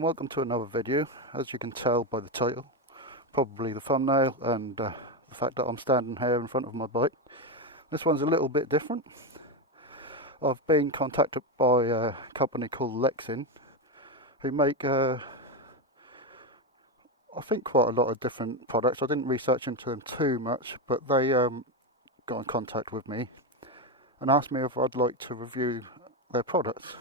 and welcome to another video. As you can tell by the title, probably the thumbnail, and the fact that I'm standing here in front of my bike. This one's a little bit different. I've been contacted by a company called Lexin, who make I think quite a lot of different products. I didn't research into them too much, but they got in contact with me and asked me if I'd like to review their products.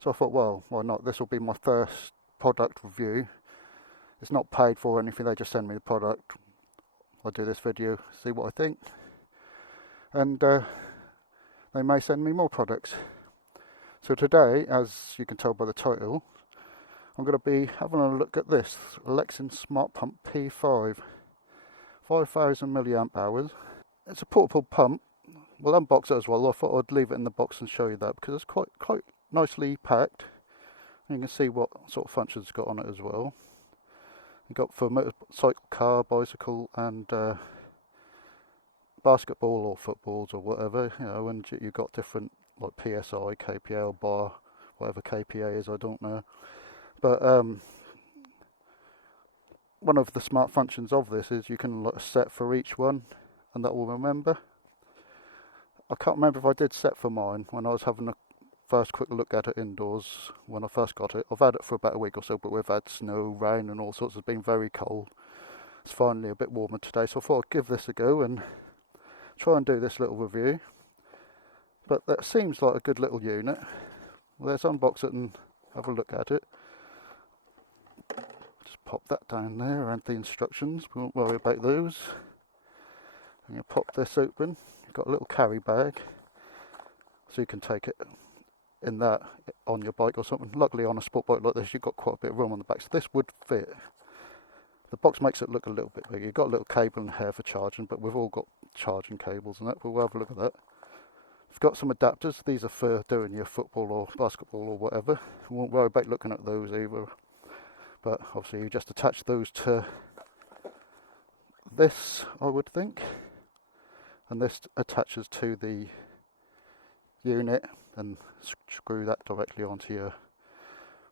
So I thought, well, why not? This will be my first product review. It's not paid for or anything, they just send me the product. I do this video, see what I think. And they may send me more products. So today, as you can tell by the title, I'm going to be having a look at this Lexin Smart Pump P5, 5000 milliamp hours. It's a portable pump. We'll unbox it as well. I thought I'd leave it in the box and show you that because it's quite nicely packed. You can see what sort of functions it's got on it as well. You got for motorcycle, car, bicycle, and basketball or footballs or whatever, you know. And you got different like PSI, kPa, bar, whatever kPa is, I don't know. But one of the smart functions of this is you can like set for each one, and that will remember. I can't remember if I did set for mine when I was having a first quick look at it indoors when I first got it. I've had it for about a week or so, but we've had snow, rain and all sorts. It's been very cold. It's finally a bit warmer today, so I thought I'd give this a go and try and do this little review. But that seems like a good little unit. Let's unbox it and have a look at it. Just pop that down there and the instructions, we won't worry about those. And you pop this open, you've got a little carry bag, so you can take it in that on your bike or something. Luckily on a sport bike like this you've got quite a bit of room on the back, so this would fit. The box makes it look a little bit bigger. You've got a little cable in here for charging, but we've all got charging cables and that, but we'll have a look at that. We've got some adapters. These are for doing your football or basketball or whatever. We won't worry about looking at those either, but obviously you just attach those to this, I would think, and this attaches to the unit and screw that directly onto your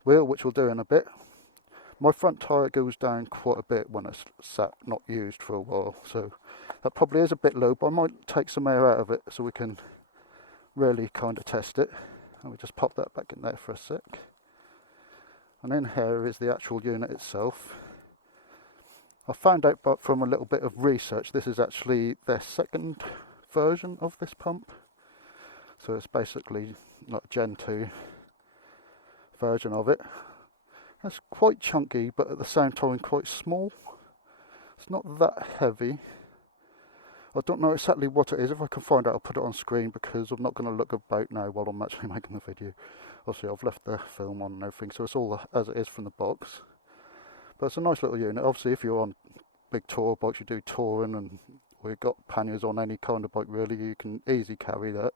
wheel, which we'll do in a bit. My front tyre goes down quite a bit when it's sat not used for a while, so that probably is a bit low, but I might take some air out of it so we can really kind of test it. And we just pop that back in there for a sec. And in here is the actual unit itself. I found out from a little bit of research, this is actually their second version of this pump. So it's basically like a Gen 2 version of it. It's quite chunky, but at the same time quite small. It's not that heavy. I don't know exactly what it is. If I can find out, I'll put it on screen because I'm not going to look about now while I'm actually making the video. Obviously I've left the film on and everything, so it's all as it is from the box. But it's a nice little unit. Obviously if you're on big tour bikes, you do touring, and we've got panniers on any kind of bike really, you can easily carry that.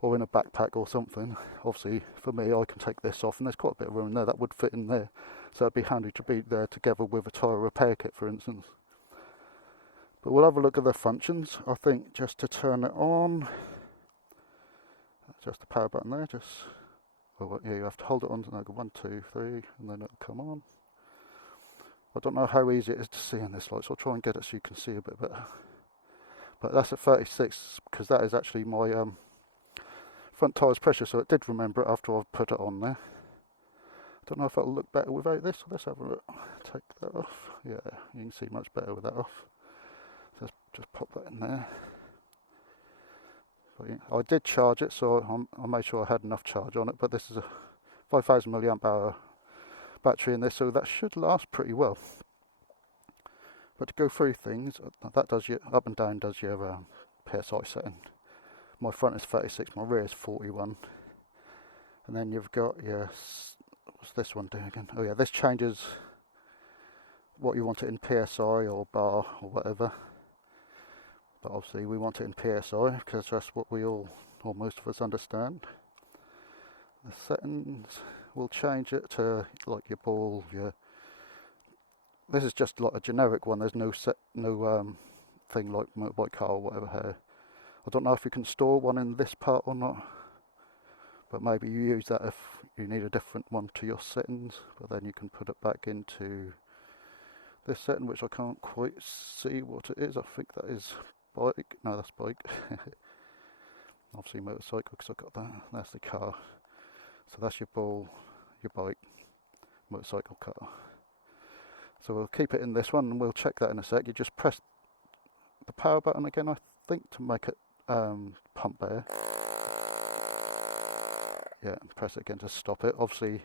Or in a backpack or something. Obviously for me I can take this off, and there's quite a bit of room in there that would fit in there, so it'd be handy to be there together with a tyre repair kit for instance. But we'll have a look at the functions. I think just to turn it on, just the power button there, yeah, you have to hold it on, like 1, 2, 3 and then it'll come on. I don't know how easy it is to see in this light, so I'll try and get it so you can see a bit better. But that's at 36 because that is actually my front tyre's pressure, so it did remember it after I've put it on there. I don't know if it'll look better without this. Let's have a look. Take that off. Yeah, you can see much better with that off. So just pop that in there. But yeah, I did charge it, so I made sure I had enough charge on it, but this is a 5000 milliamp hour battery in this, so that should last pretty well. But to go through things, that does your up and down, does your PSI setting. My front is 36, my rear is 41. And then you've got your, what's this one doing again? Oh yeah, this changes what you want it in PSI or bar or whatever. But obviously we want it in PSI because that's what we all, or most of us, understand. The settings, we'll change it to like your ball, this is just like a generic one, there's no thing like motorbike, car or whatever here. I don't know if you can store one in this part or not, but maybe you use that if you need a different one to your settings, but then you can put it back into this setting, which I can't quite see what it is. I think that is bike. No, that's bike. Obviously motorcycle, because I've got that. That's the car. So that's your ball, your bike, motorcycle, car. So we'll keep it in this one, and we'll check that in a sec. You just press the power button again, I think, to make it pump air. Yeah, and press it again to stop it. Obviously,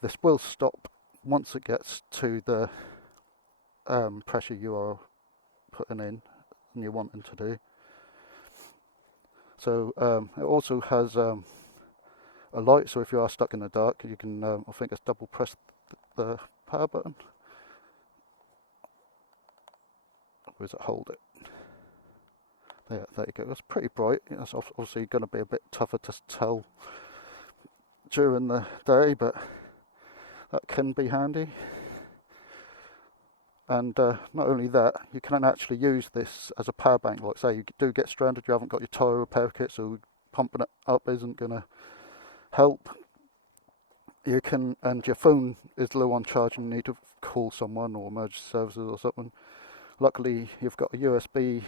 this will stop once it gets to the pressure you are putting in and you're wanting to do. So it also has a light, so if you are stuck in the dark, you can, I think it's double press the power button. Or is it hold it? There you go. It's pretty bright. It's obviously going to be a bit tougher to tell during the day, but that can be handy. And not only that, you can actually use this as a power bank. Like say you do get stranded, you haven't got your tyre repair kit, so pumping it up isn't going to help. You can, and your phone is low on charge and you need to call someone or emergency services or something. Luckily, you've got a USB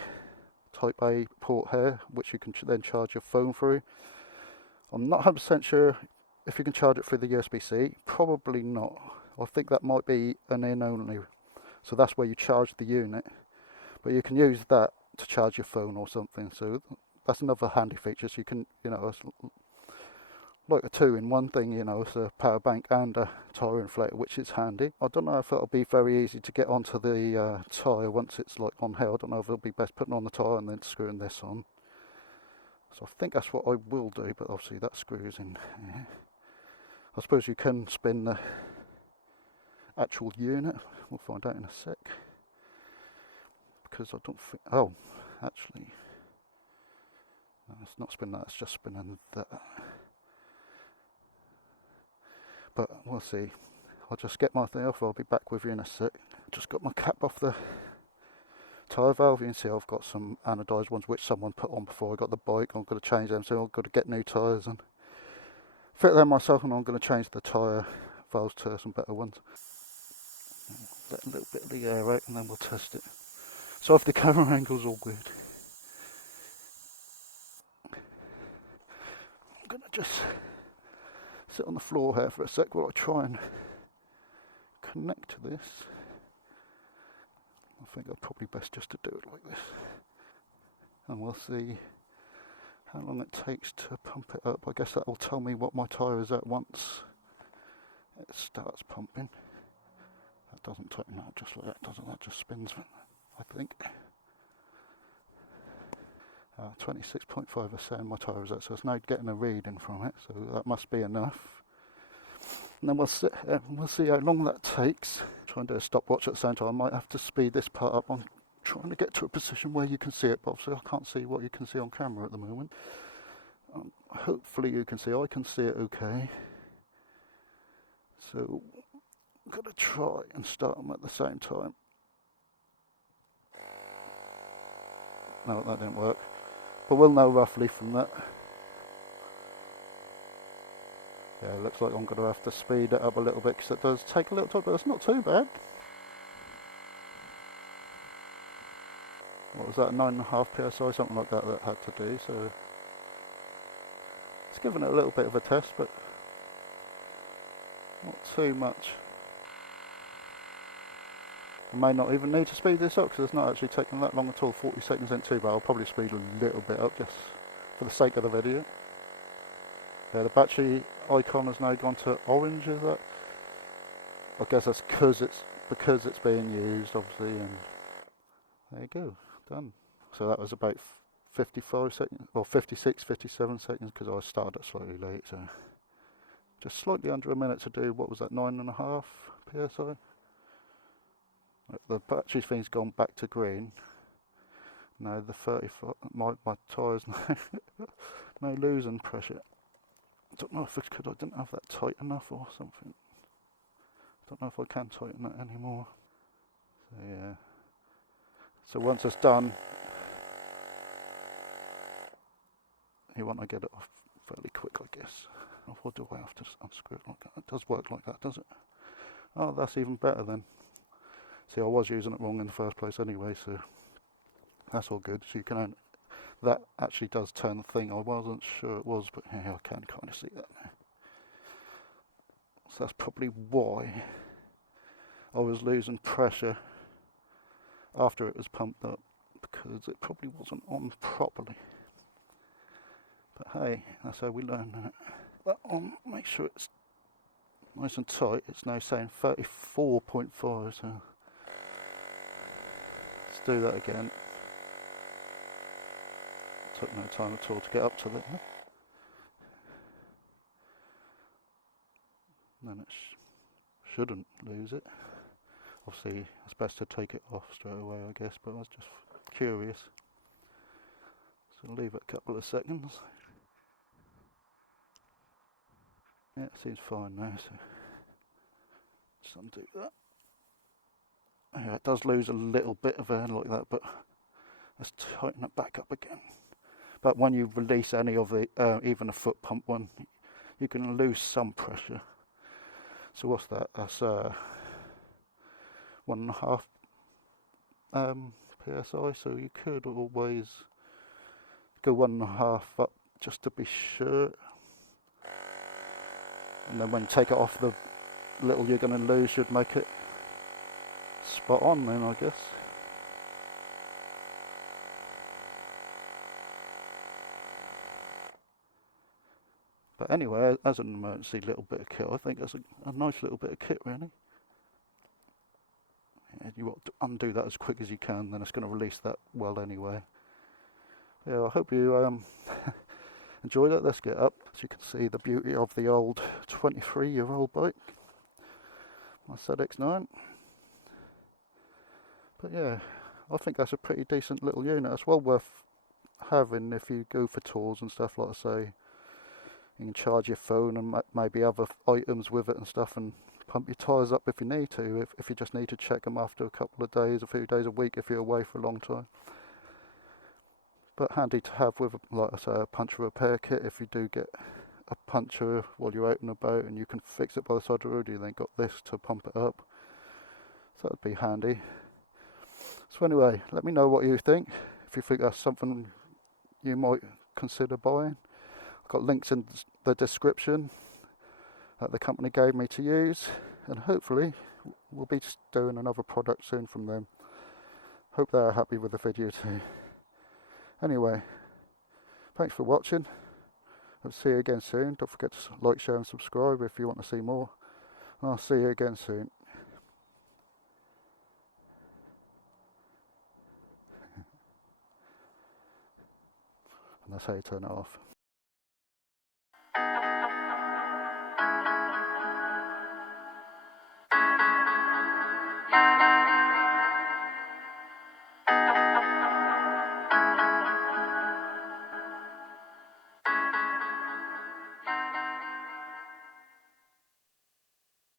Type A port here, which you can then charge your phone through. I'm not 100% sure if you can charge it through the USB-C. Probably not. I think that might be an in only. So that's where you charge the unit. But you can use that to charge your phone or something. So that's another handy feature. So you can, it's like a two-in-one thing, it's a power bank and a tyre inflator, which is handy. I don't know if it'll be very easy to get onto the tyre once it's like on here. I don't know if it'll be best putting on the tyre and then screwing this on. So I think that's what I will do, but obviously that screws in here. I suppose you can spin the actual unit. We'll find out in a sec. Because I don't think, oh, actually, no, it's not spinning that, it's just spinning that. But we'll see. I'll just get my thing off. I'll be back with you in a sec. Just got my cap off the tyre valve. You can see I've got some anodised ones which someone put on before I got the bike. I'm going to change them, so I've got to get new tyres and fit them myself, and I'm going to change the tyre valves to some better ones. Let a little bit of the air out and then we'll test it. So if the camera angle's all good, I'm going to just sit on the floor here for a sec while I try and connect to this. I think I'll probably best just to do it like this. And we'll see how long it takes to pump it up. I guess that will tell me what my tyre is at once it starts pumping. That doesn't tighten out just like that, does it? That just spins, I think. 26.5% my tyre is at, so it's now getting a reading from it, so that must be enough. And then we'll sit here and we'll see how long that takes. Try and do a stopwatch at the same time. I might have to speed this part up. I'm trying to get to a position where you can see it, but obviously I can't see what you can see on camera at the moment. Hopefully you can see. I can see it okay. So I'm going to try and start them at the same time. No, that didn't work. But we'll know roughly from that. Yeah, it looks like I'm going to have to speed it up a little bit because it does take a little time, but it's not too bad. What was that, 9.5 psi, something like that had to do, so it's given it a little bit of a test, but not too much. I may not even need to speed this up because it's not actually taking that long at all. 40 seconds ain't too bad. I'll probably speed a little bit up just for the sake of the video. Yeah, the battery icon has now gone to orange, is that? I guess that's because it's being used, obviously, and there you go, done. So that was about 55 seconds, or 56, 57 seconds, because I started it slightly late, so just slightly under a minute to do, what was that, 9.5 psi? The battery thing's gone back to green. Now the 35, my tyres now losing pressure. I don't know if it's because I didn't have that tight enough or something. I don't know if I can tighten that anymore. So yeah. So once it's done, you want to get it off fairly quick, I guess. Or do I have to unscrew it like that? It does work like that, does it? Oh, that's even better then. See, I was using it wrong in the first place anyway, so that's all good. So you can, that actually does turn the thing. I wasn't sure it was, but yeah, I can kind of see that now. So that's probably why I was losing pressure after it was pumped up, because it probably wasn't on properly. But hey, that's how we learn, isn't it? That on, make sure it's nice and tight. It's now saying 34.5, so let's do that again. Took no time at all to get up to there. Then it shouldn't lose it. Obviously, it's best to take it off straight away, I guess, but I was just curious. So leave it a couple of seconds. Yeah, it seems fine now, so just undo that. Yeah, it does lose a little bit of air like that, but let's tighten it back up again. But when you release any of the, even a foot pump one, you can lose some pressure. So what's that? That's 1.5 psi. So you could always go 1.5 up just to be sure. And then when you take it off, the little you're going to lose should make it spot on then, I guess. But anyway, as an emergency little bit of kit, I think that's a nice little bit of kit, really. And you want to undo that as quick as you can, then it's going to release that well anyway. Yeah, I hope you enjoyed it. Let's get up so you can see the beauty of the old 23-year-old bike, my ZX9. But yeah, I think that's a pretty decent little unit. It's well worth having if you go for tours and stuff, like I say. You can charge your phone and maybe other items with it and stuff, and pump your tyres up if you need to, if you just need to check them after a couple of days, a few days a week if you're away for a long time. But handy to have with, like I say, a puncture repair kit. If you do get a puncture while you're out and about and you can fix it by the side of the road, you then got this to pump it up. So that'd be handy. So anyway, let me know what you think. If you think that's something you might consider buying. I've got links in the description that the company gave me to use, and hopefully we'll be doing another product soon from them. Hope they're happy with the video too. Anyway, thanks for watching. I'll see you again soon. Don't forget to like, share and subscribe if you want to see more. I'll see you again soon. And that's how you turn it off.